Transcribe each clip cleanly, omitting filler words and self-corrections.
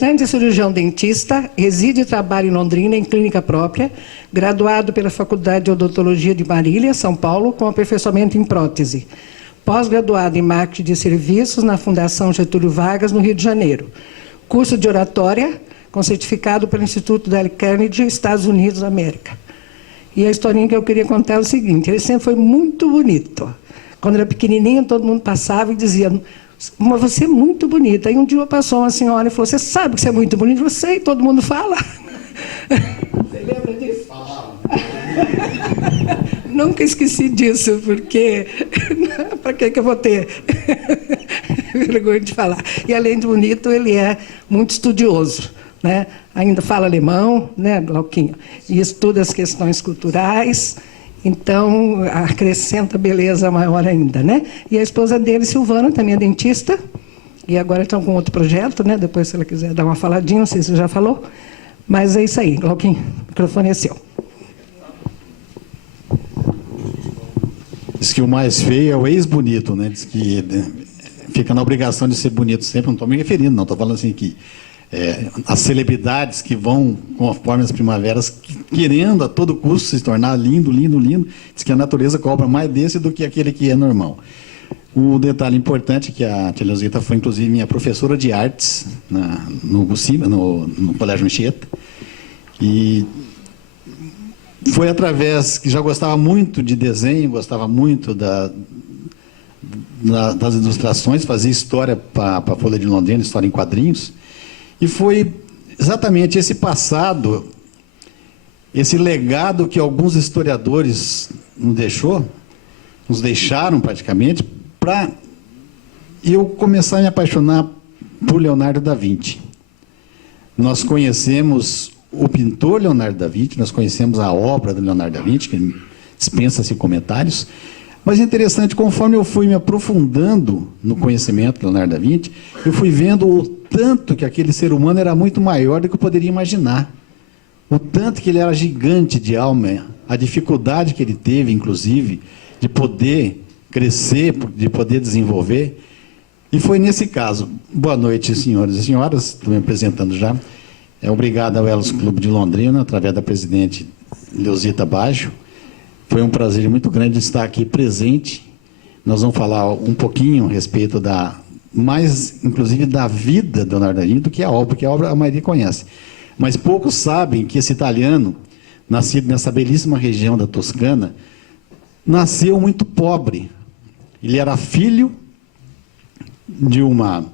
palestrante e cirurgião dentista, reside e trabalha em Londrina em clínica própria, graduado pela Faculdade de Odontologia de Marília, São Paulo, com aperfeiçoamento em prótese. Pós-graduado em marketing de serviços na Fundação Getúlio Vargas, no Rio de Janeiro. Curso de oratória, com certificado pelo Instituto Dale Carnegie, Estados Unidos da América. E a historinha que eu queria contar é o seguinte: ele sempre foi muito bonito. Quando era pequenininho, todo mundo passava e dizia: mas você é muito bonita. Aí um dia passou uma senhora e falou: você sabe que você é muito bonita? Eu sei, todo mundo fala. Você lembra disso? Nunca esqueci disso, porque para que eu vou ter vergonha de falar? E além de bonito, ele é muito estudioso, né? Ainda fala alemão, né, Glauquinho? E estuda as questões culturais, então acrescenta beleza maior ainda, né? E a esposa dele, Silvana, também é dentista, e agora estão com outro projeto, né? Depois, se ela quiser dar uma faladinha, não sei se você já falou, mas é isso aí, Glauquinho, o microfone é seu. Diz que o mais feio é o ex-bonito, né? Diz que fica na obrigação de ser bonito sempre. Não estou me referindo, não. Estou falando assim que as celebridades que vão, conforme as primaveras, querendo a todo custo se tornar lindo, lindo, lindo. Diz que a natureza cobra mais desse do que aquele que é normal. O detalhe importante é que a tia Leozita foi, inclusive, minha professora de artes no Colégio Anchieta. E foi através que já gostava muito de desenho, gostava muito das ilustrações, fazia história para a Folha de Londrina, história em quadrinhos. E foi exatamente esse passado, esse legado que alguns historiadores nos deixaram praticamente, para eu começar a me apaixonar por Leonardo da Vinci. Nós conhecemos o pintor Leonardo da Vinci, nós conhecemos a obra do Leonardo da Vinci, que dispensa-se comentários, mas é interessante, conforme eu fui me aprofundando no conhecimento do Leonardo da Vinci, eu fui vendo o tanto que aquele ser humano era muito maior do que eu poderia imaginar, o tanto que ele era gigante de alma, a dificuldade que ele teve, inclusive, de poder crescer, de poder desenvolver. E foi nesse caso. Boa noite, senhores e senhoras, estou me apresentando já. Obrigado ao Elos Clube de Londrina, através da presidente Leozita Baggio. Foi um prazer muito grande estar aqui presente. Nós vamos falar um pouquinho a respeito inclusive da vida do Leonardo da Vinci, do que a obra, porque a obra a maioria conhece. Mas poucos sabem que esse italiano, nascido nessa belíssima região da Toscana, nasceu muito pobre. Ele era filho de uma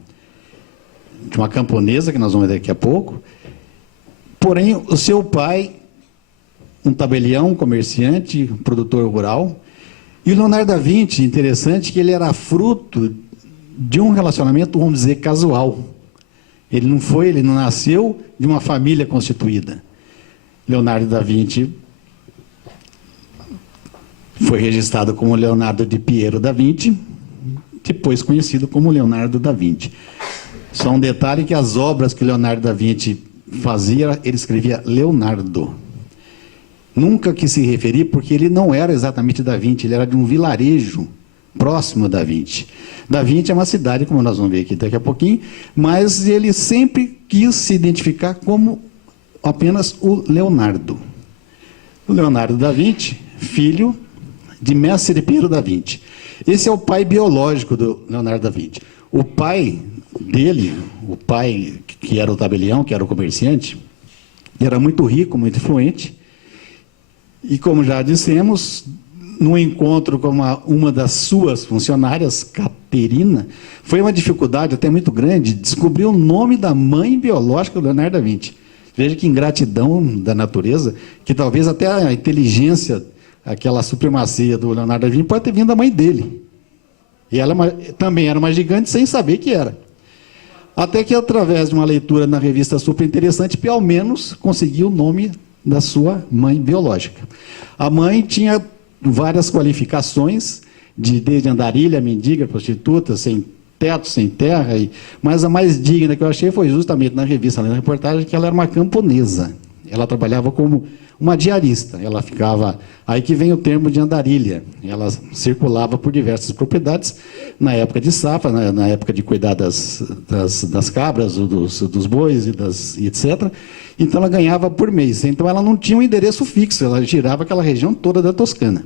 camponesa, que nós vamos ver daqui a pouco. Porém, o seu pai, um tabelião, um comerciante, um produtor rural. E o Leonardo da Vinci, interessante, que ele era fruto de um relacionamento, vamos dizer, casual. Ele não nasceu de uma família constituída. Leonardo da Vinci foi registrado como Leonardo di Piero da Vinci, depois conhecido como Leonardo da Vinci. Só um detalhe que as obras que Leonardo da Vinci fazia, ele escrevia Leonardo. Nunca quis se referir, porque ele não era exatamente da Vinci, ele era de um vilarejo próximo da Vinci. Da Vinci é uma cidade, como nós vamos ver aqui daqui a pouquinho, mas ele sempre quis se identificar como apenas o Leonardo. O Leonardo da Vinci, filho de Mestre Piero da Vinci. Esse é o pai biológico do Leonardo da Vinci. O pai dele, o pai que era o tabelião, que era o comerciante, era muito rico, muito influente, e como já dissemos, no encontro com uma das suas funcionárias, Caterina, foi uma dificuldade até muito grande descobrir o nome da mãe biológica do Leonardo da Vinci. Veja que ingratidão da natureza, que talvez até a inteligência, aquela supremacia do Leonardo da Vinci pode ter vindo da mãe dele. E ela também era uma gigante sem saber que era. Até que, através de uma leitura na revista super interessante, ao menos conseguiu o nome da sua mãe biológica. A mãe tinha várias qualificações, desde andarilha, mendiga, prostituta, sem teto, sem terra, mas a mais digna que eu achei foi justamente na revista, na reportagem, que ela era uma camponesa. Ela trabalhava como uma diarista. Ela ficava... Aí que vem o termo de andarilha. Ela circulava por diversas propriedades, na época de safra, na época de cuidar das cabras, dos bois e etc. Então, ela ganhava por mês. Então, ela não tinha um endereço fixo, ela girava aquela região toda da Toscana.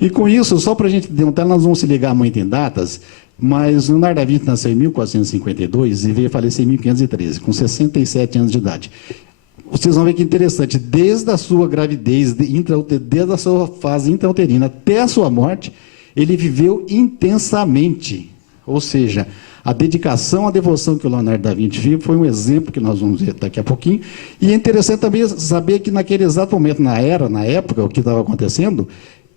E com isso, só para a gente tentar, nós vamos se ligar muito em datas, mas o Leonardo da Vinci nasceu em 1452 e veio a falecer em 1513, com 67 anos de idade. Vocês vão ver que interessante, desde a sua gravidez, desde a sua fase intrauterina até a sua morte, ele viveu intensamente. Ou seja, a dedicação, a devoção que o Leonardo da Vinci vive foi um exemplo que nós vamos ver daqui a pouquinho. E é interessante também saber que naquele exato momento, na época, o que estava acontecendo,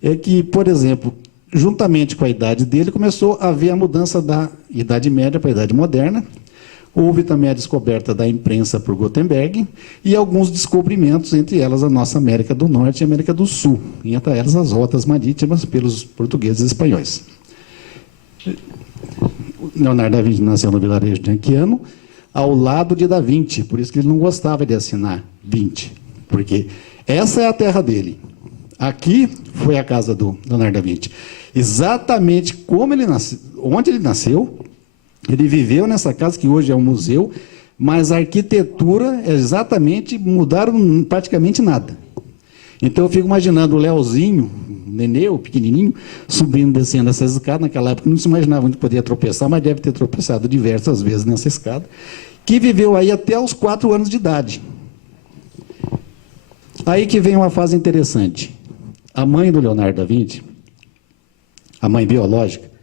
é que, por exemplo, juntamente com a idade dele, começou a haver a mudança da Idade Média para a Idade Moderna. Houve também a descoberta da imprensa por Gutenberg e alguns descobrimentos, entre elas a nossa América do Norte e América do Sul, e entre elas as rotas marítimas pelos portugueses e espanhóis. Leonardo da Vinci nasceu no vilarejo de Anchiano, ao lado de Da Vinci, por isso que ele não gostava de assinar Vinci, porque essa é a terra dele. Aqui foi a casa do Leonardo da Vinci. Exatamente como ele nasceu, onde ele nasceu, ele viveu nessa casa que hoje é um museu, mas a arquitetura é exatamente, mudaram praticamente nada. Então eu fico imaginando o Leozinho, o nenê, o pequenininho, subindo e descendo essas escadas. Naquela época não se imaginava onde podia tropeçar, mas deve ter tropeçado diversas vezes nessa escada, que viveu aí até os 4 anos de idade. Aí que vem uma fase interessante. A mãe do Leonardo da Vinci, a mãe biológica,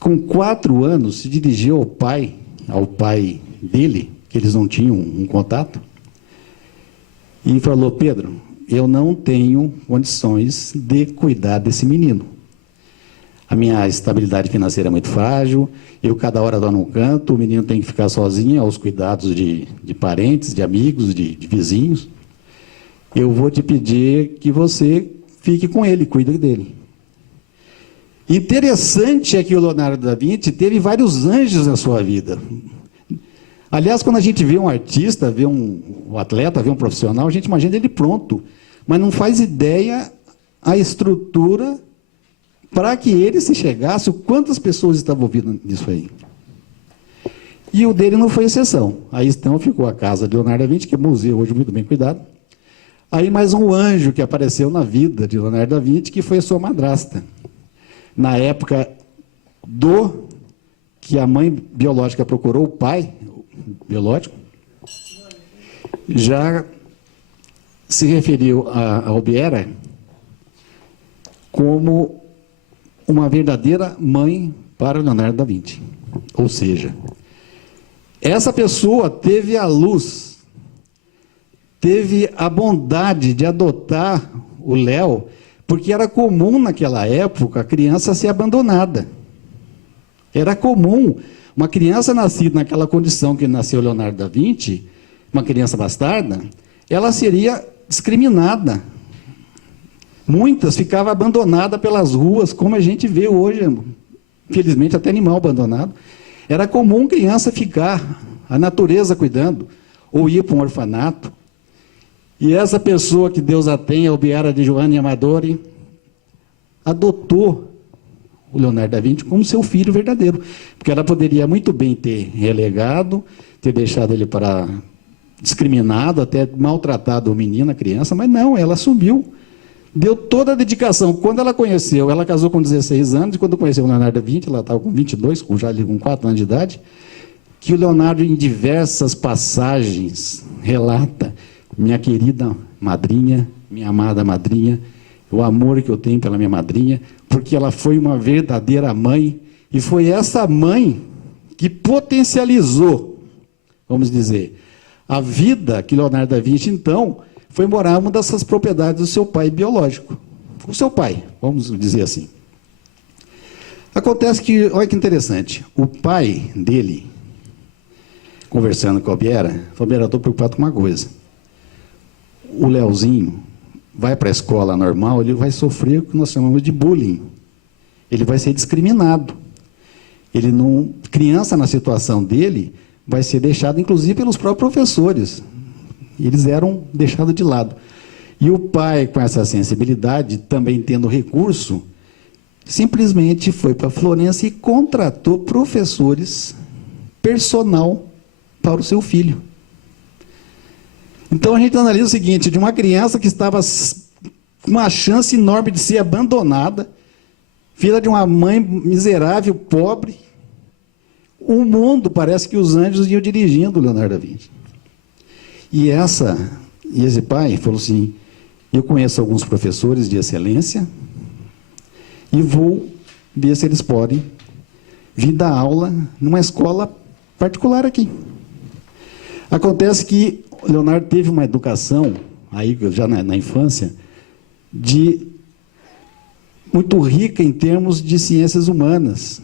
com 4 anos, se dirigiu ao pai dele, que eles não tinham um contato, e falou: Pedro, eu não tenho condições de cuidar desse menino. A minha estabilidade financeira é muito frágil, eu cada hora dou num canto, o menino tem que ficar sozinho aos cuidados de parentes, de amigos, de vizinhos. Eu vou te pedir que você fique com ele, cuide dele. Interessante é que o Leonardo da Vinci teve vários anjos na sua vida. Aliás, quando a gente vê um artista, vê um atleta, vê um profissional, a gente imagina ele pronto, mas não faz ideia a estrutura para que ele se chegasse, quantas pessoas estavam envolvidas nisso aí. E o dele não foi exceção. Aí então ficou a casa de Leonardo da Vinci, que é museu hoje muito bem cuidado. Aí mais um anjo que apareceu na vida de Leonardo da Vinci, que foi a sua madrasta. Na época que a mãe biológica procurou o pai biológico, já se referiu a Albiera como uma verdadeira mãe para Leonardo da Vinci. Ou seja, essa pessoa teve a luz, teve a bondade de adotar o Léo, porque era comum naquela época a criança ser abandonada. Era comum uma criança nascida naquela condição que nasceu Leonardo da Vinci, uma criança bastarda, ela seria discriminada. Muitas ficavam abandonadas pelas ruas, como a gente vê hoje, infelizmente até animal abandonado. Era comum criança ficar, a natureza cuidando, ou ir para um orfanato. E essa pessoa que Deus a tem, Albiera de Giovanni Amadori, adotou o Leonardo da Vinci como seu filho verdadeiro, porque ela poderia muito bem ter relegado, ter deixado ele para discriminado, até maltratado o menino, a criança, mas não, ela assumiu, deu toda a dedicação. Quando ela conheceu, ela casou com 16 anos, e quando conheceu o Leonardo da Vinci, ela estava com 22, já ali com 4 anos de idade, que o Leonardo, em diversas passagens, relata: minha querida madrinha, minha amada madrinha, o amor que eu tenho pela minha madrinha, porque ela foi uma verdadeira mãe, e foi essa mãe que potencializou, vamos dizer, a vida que Leonardo da Vinci, então, foi morar em uma dessas propriedades do seu pai biológico. O seu pai, vamos dizer assim. Acontece que, olha que interessante, o pai dele, conversando com a Albiera, falou: Albiera, eu estou preocupado com uma coisa. O Leozinho vai para a escola normal, ele vai sofrer o que nós chamamos de bullying. Ele vai ser discriminado. Ele não, criança na situação dele vai ser deixado, inclusive, pelos próprios professores. Eles eram deixados de lado. E o pai, com essa sensibilidade, também tendo recurso, simplesmente foi para Florença e contratou professores personal para o seu filho. Então a gente analisa o seguinte, de uma criança que estava com uma chance enorme de ser abandonada, filha de uma mãe miserável, pobre, o mundo, parece que os anjos iam dirigindo Leonardo da Vinci. E esse pai falou assim, eu conheço alguns professores de excelência e vou ver se eles podem vir dar aula numa escola particular aqui. Acontece que Leonardo teve uma educação, aí já na infância, muito rica em termos de ciências humanas.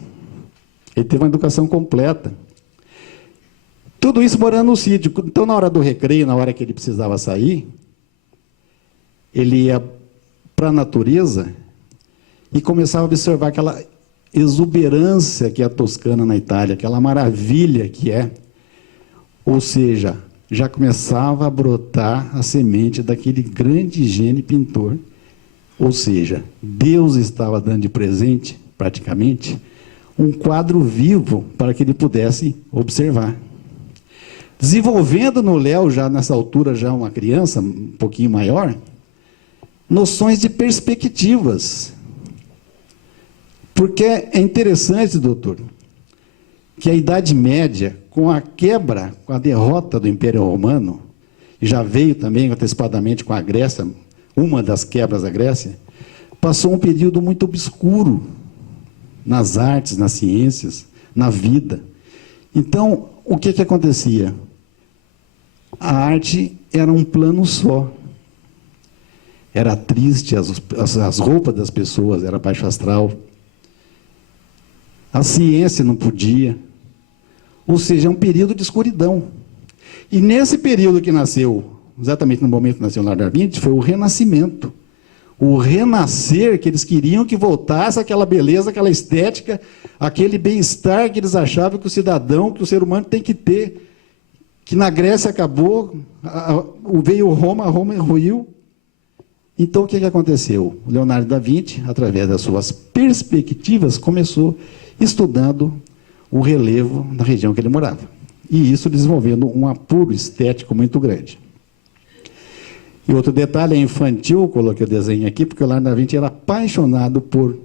Ele teve uma educação completa. Tudo isso morando no sítio. Então, na hora do recreio, na hora que ele precisava sair, ele ia para a natureza e começava a observar aquela exuberância que é a Toscana na Itália, aquela maravilha que é. Ou seja, já começava a brotar a semente daquele grande gênio pintor. Ou seja, Deus estava dando de presente, praticamente, um quadro vivo para que ele pudesse observar. Desenvolvendo no Léo, já nessa altura, já uma criança, um pouquinho maior, noções de perspectivas. Porque é interessante, doutor, que a Idade Média, com a quebra, com a derrota do Império Romano, e já veio também antecipadamente com a Grécia, uma das quebras da Grécia, passou um período muito obscuro nas artes, nas ciências, na vida. Então, o que acontecia? A arte era um plano só. Era triste, as roupas das pessoas eram baixo astral. A ciência não podia. Ou seja, é um período de escuridão. E nesse período que nasceu, exatamente no momento que nasceu Leonardo da Vinci, foi o Renascimento. O renascer, que eles queriam que voltasse aquela beleza, aquela estética, aquele bem-estar que eles achavam que o cidadão, que o ser humano tem que ter. Que na Grécia acabou, veio Roma ruiu. Então, o que aconteceu? O Leonardo da Vinci, através das suas perspectivas, começou estudando o relevo da região que ele morava. E isso desenvolvendo um apuro estético muito grande. E outro detalhe, é infantil, eu coloquei o desenho aqui, porque o Leonardo da Vinci era apaixonado por